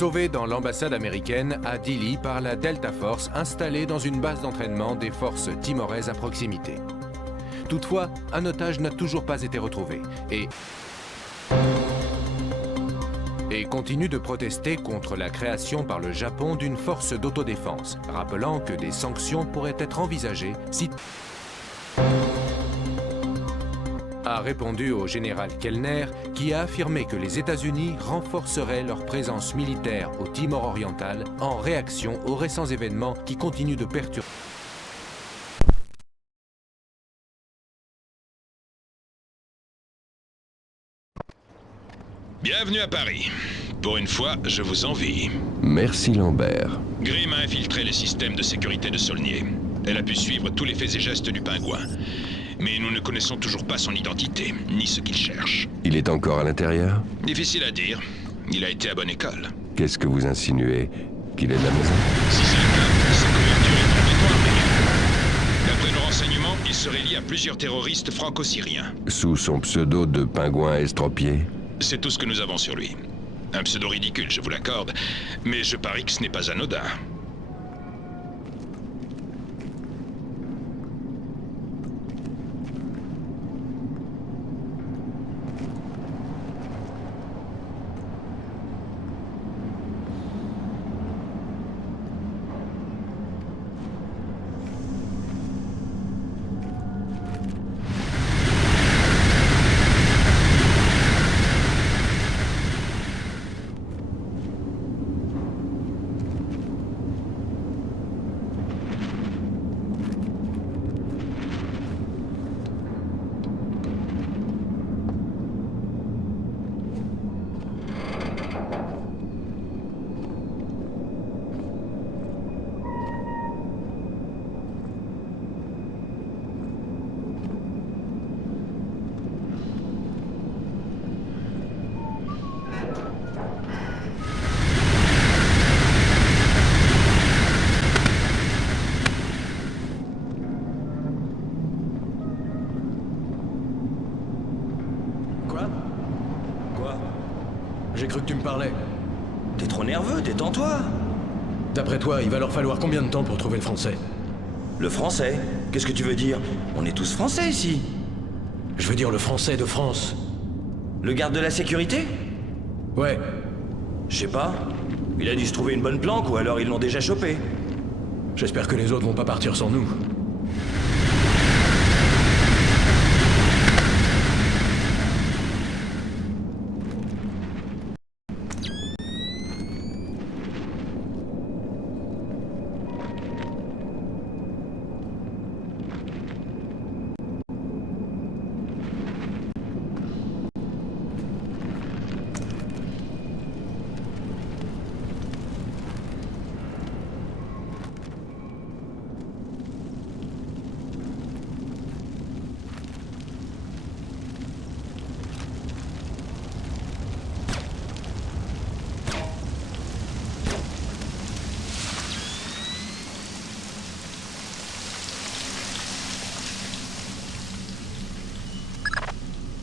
Sauvé dans l'ambassade américaine à Dili par la Delta Force installée dans une base d'entraînement des forces timoraises à proximité. Toutefois, un otage n'a toujours pas été retrouvé et continue de protester contre la création par le Japon d'une force d'autodéfense, rappelant que des sanctions pourraient être envisagées si a répondu au général Kellner, qui a affirmé que les États-Unis renforceraient leur présence militaire au Timor oriental en réaction aux récents événements qui continuent de perturber. Bienvenue à Paris. Pour une fois, je vous envie. Merci Lambert. Grimm a infiltré les systèmes de sécurité de Saulnier. Elle a pu suivre tous les faits et gestes du pingouin. Mais nous ne connaissons toujours pas son identité, ni ce qu'il cherche. Il est encore à l'intérieur? Difficile à dire. Il a été à bonne école. Qu'est-ce que vous insinuez? Qu'il est de la maison? Si c'est le cas, sa couverture est complètement armée. D'après nos renseignements, il serait lié à plusieurs terroristes franco-syriens. Sous son pseudo de pingouin estropié? C'est tout ce que nous avons sur lui. Un pseudo ridicule, je vous l'accorde, mais je parie que ce n'est pas anodin. J'ai cru que tu me parlais. T'es trop nerveux, détends-toi. D'après toi, il va leur falloir combien de temps pour trouver le français? Le français? Qu'est-ce que tu veux dire? On est tous français ici. Je veux dire le français de France. Le garde de la sécurité? Ouais. Je sais pas. Il a dû se trouver une bonne planque ou alors ils l'ont déjà chopé. J'espère que les autres vont pas partir sans nous.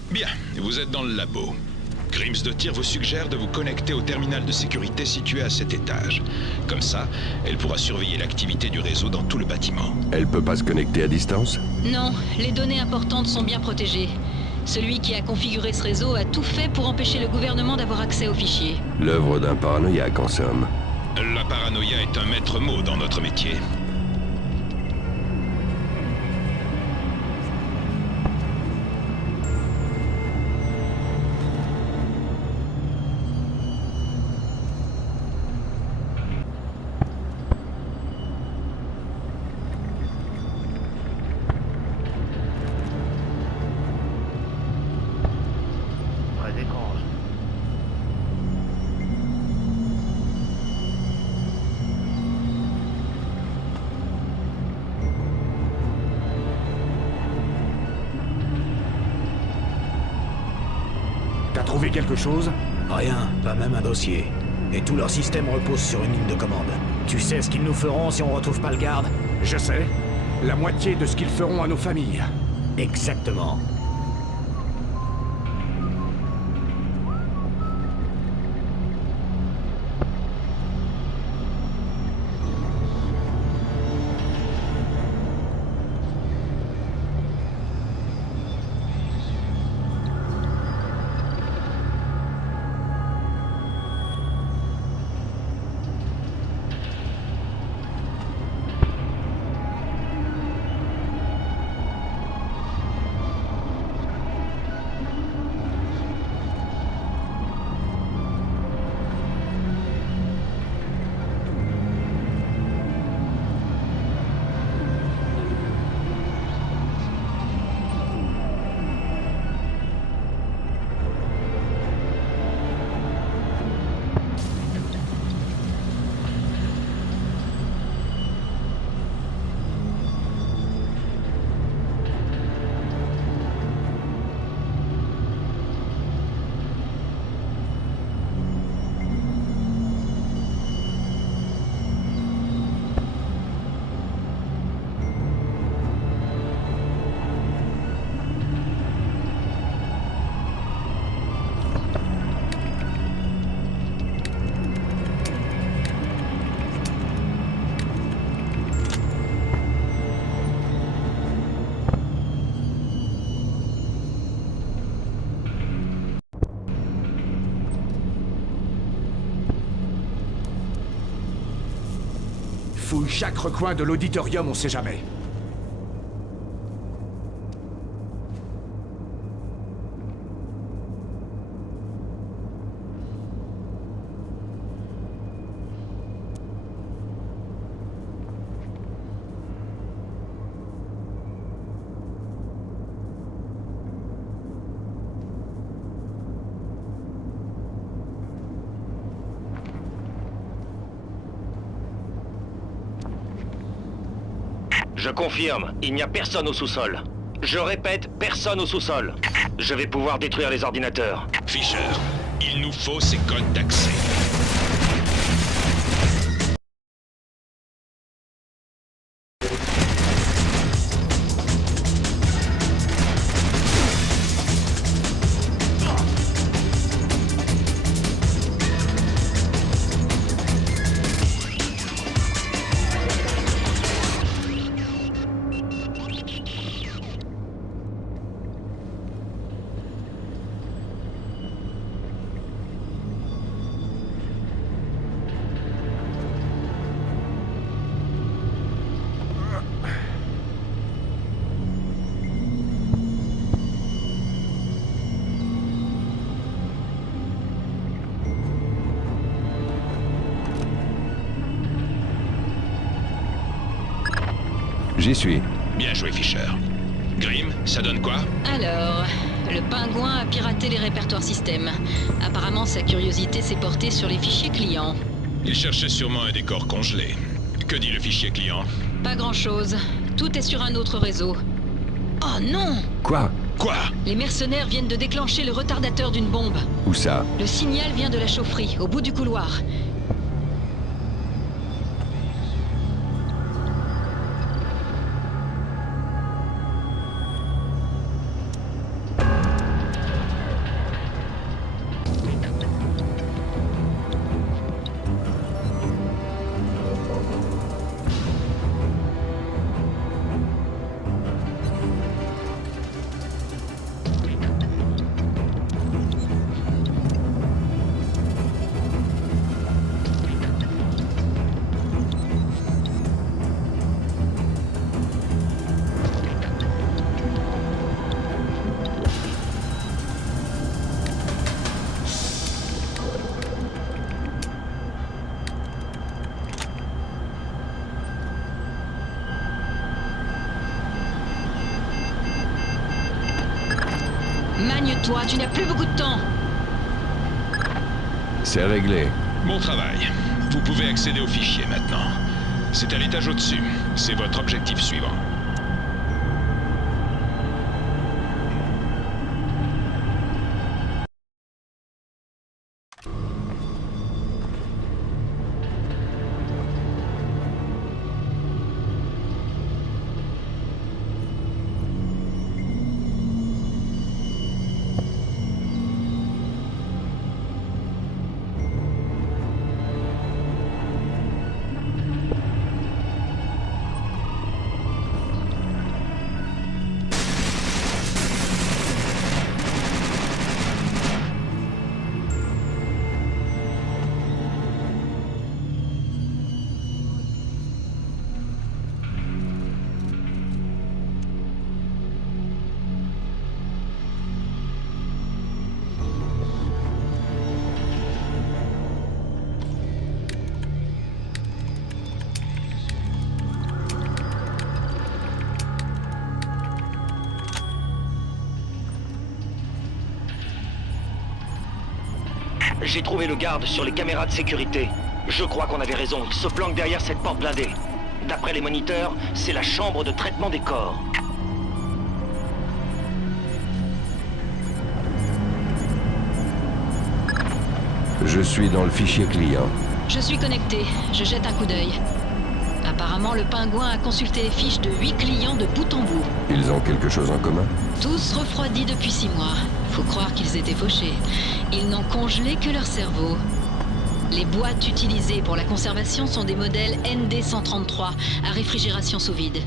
Bien, vous êtes dans le labo. Grimms de Tir vous suggère de vous connecter au terminal de sécurité situé à cet étage. Comme ça, elle pourra surveiller l'activité du réseau dans tout le bâtiment. Elle peut pas se connecter à distance? Non, les données importantes sont bien protégées. Celui qui a configuré ce réseau a tout fait pour empêcher le gouvernement d'avoir accès aux fichiers. L'œuvre d'un paranoïaque, en somme. La paranoïa est un maître mot dans notre métier. T'as trouvé quelque chose? Rien, pas même un dossier. Et tout leur système repose sur une ligne de commande. Tu sais ce qu'ils nous feront si on retrouve pas le garde? Je sais. La moitié de ce qu'ils feront à nos familles. Exactement. fouille chaque recoin de l'auditorium, on sait jamais. Je confirme, il n'y a personne au sous-sol. Je répète, personne au sous-sol. Je vais pouvoir détruire les ordinateurs. Fisher, il nous faut ces codes d'accès. J'y suis. Bien joué, Fisher. Grim, ça donne quoi? Alors, le pingouin a piraté les répertoires système. Apparemment, sa curiosité s'est portée sur les fichiers clients. Il cherchait sûrement un décor congelé. Que dit le fichier client? Pas grand-chose. Tout est sur un autre réseau. Oh non! Quoi? Quoi? Les mercenaires viennent de déclencher le retardateur d'une bombe. Où ça? Le signal vient de la chaufferie, au bout du couloir. Magne-toi, tu n'as plus beaucoup de temps. C'est réglé. Bon travail. Vous pouvez accéder au fichier maintenant. C'est à l'étage au-dessus. C'est votre objectif suivant. J'ai trouvé le garde sur les caméras de sécurité. Je crois qu'on avait raison, il se planque derrière cette porte blindée. D'après les moniteurs, c'est la chambre de traitement des corps. Je suis dans le fichier client. Je suis connecté, je jette un coup d'œil. Apparemment, le pingouin a consulté les fiches de 8 clients de bout en bout. Ils ont quelque chose en commun? Tous refroidis depuis 6 mois. Faut croire qu'ils étaient fauchés. Ils n'ont congelé que leur cerveau. Les boîtes utilisées pour la conservation sont des modèles ND133 à réfrigération sous vide.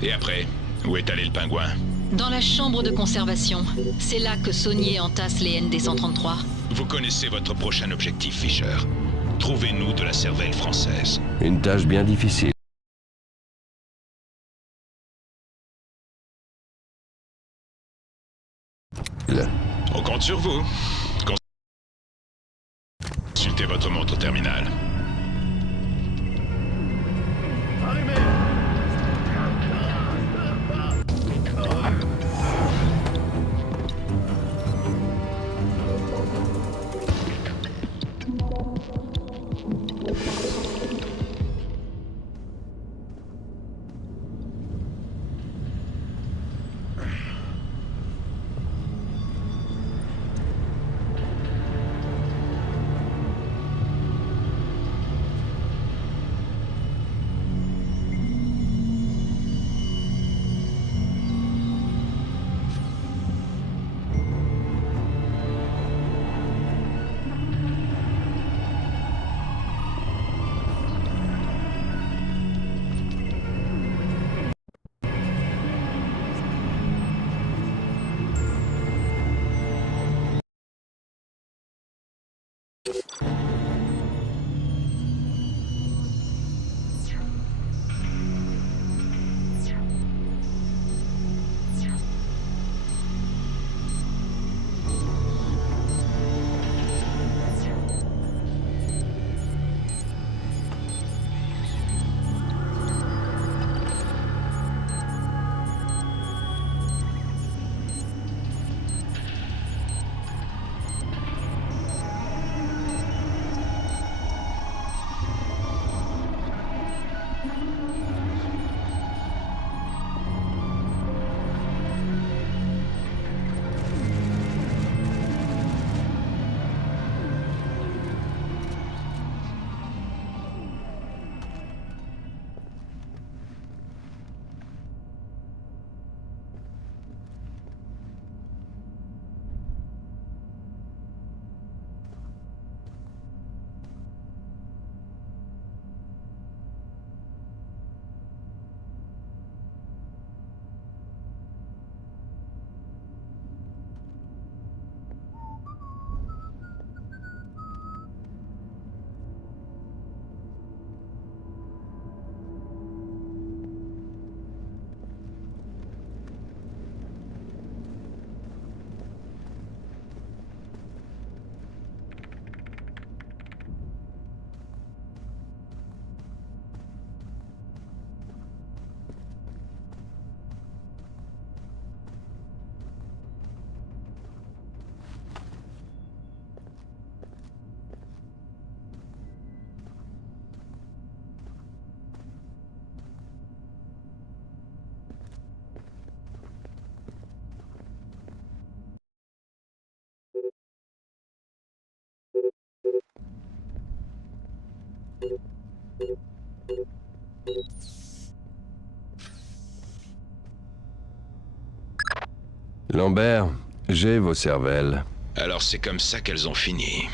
Et après, où est allé le pingouin? Dans la chambre de conservation. C'est là que Saunier entasse les ND-133. Vous connaissez votre prochain objectif, Fisher. Trouvez-nous de la cervelle française. Une tâche bien difficile. On compte sur vous. Consultez votre montre terminale. Lambert, j'ai vos cervelles. Alors c'est comme ça qu'elles ont fini.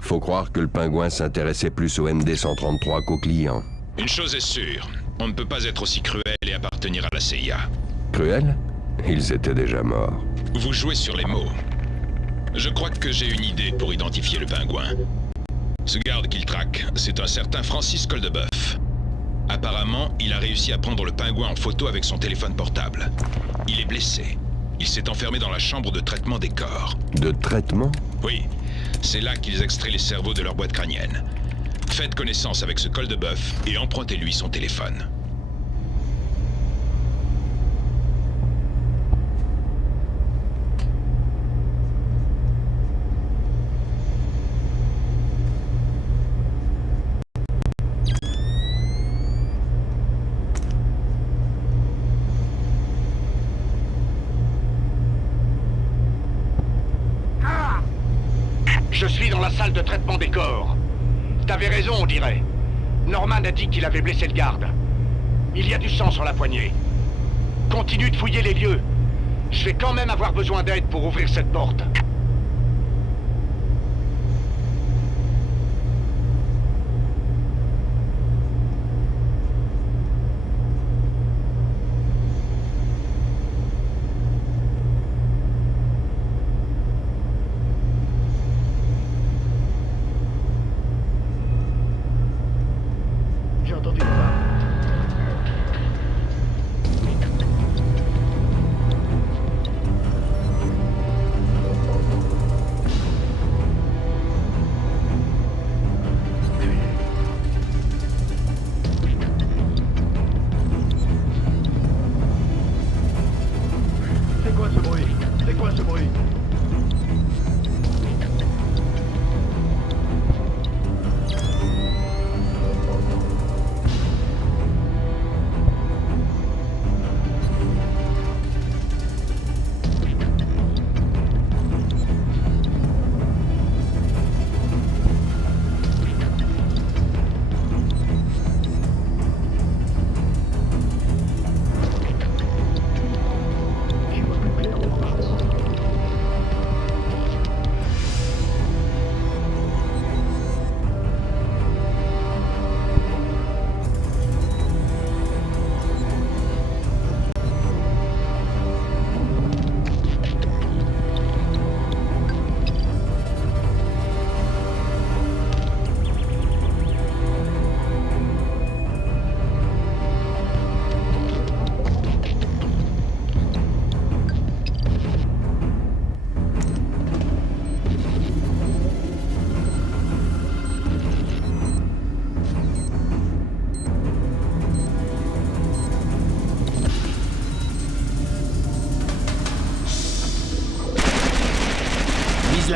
Faut croire que le pingouin s'intéressait plus au ND-133 qu'aux clients. Une chose est sûre, on ne peut pas être aussi cruel et appartenir à la CIA. Cruel? Ils étaient déjà morts. Vous jouez sur les mots. Je crois que j'ai une idée pour identifier le pingouin. Ce garde qu'il traque, c'est un certain Francis Coldebuff. Apparemment, il a réussi à prendre le pingouin en photo avec son téléphone portable. Il est blessé. Il s'est enfermé dans la chambre de traitement des corps. De traitement? Oui, c'est là qu'ils extraient les cerveaux de leur boîte crânienne. Faites connaissance avec ce Coldebuff et empruntez-lui son téléphone. Je suis dans la salle de traitement des corps. T'avais raison, on dirait. Norman a dit qu'il avait blessé le garde. Il y a du sang sur la poignée. Continue de fouiller les lieux. Je vais quand même avoir besoin d'aide pour ouvrir cette porte.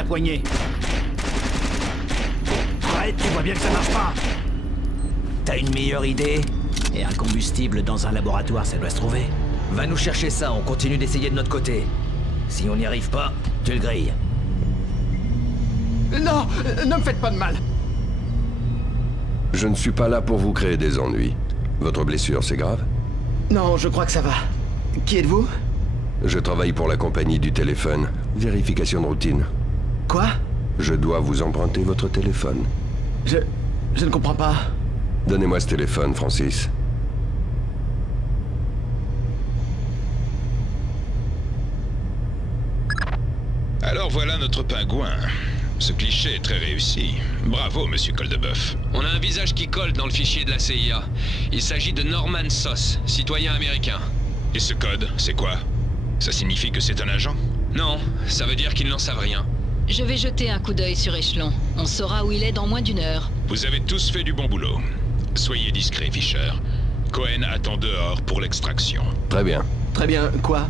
la poignée. Arrête, tu vois bien que ça marche pas. T'as une meilleure idée? Et un combustible dans un laboratoire, ça doit se trouver. Va nous chercher ça, on continue d'essayer de notre côté. Si on n'y arrive pas, tu le grilles. Non, ne me faites pas de mal. Je ne suis pas là pour vous créer des ennuis. Votre blessure, c'est grave? Non, je crois que ça va. Qui êtes-vous? Je travaille pour la compagnie du téléphone. Vérification de routine. Quoi? Je dois vous emprunter votre téléphone. Je ne comprends pas. Donnez-moi ce téléphone, Francis. Alors voilà notre pingouin. Ce cliché est très réussi. Bravo, monsieur Coldebuff. On a un visage qui colle dans le fichier de la CIA. Il s'agit de Norman Soss, citoyen américain. Et ce code, c'est quoi? Ça signifie que c'est un agent? Non, ça veut dire qu'ils n'en savent rien. Je vais jeter un coup d'œil sur Échelon. On saura où il est dans moins d'1 heure. Vous avez tous fait du bon boulot. Soyez discret, Fisher. Cohen attend dehors pour l'extraction. Très bien. Très bien, quoi?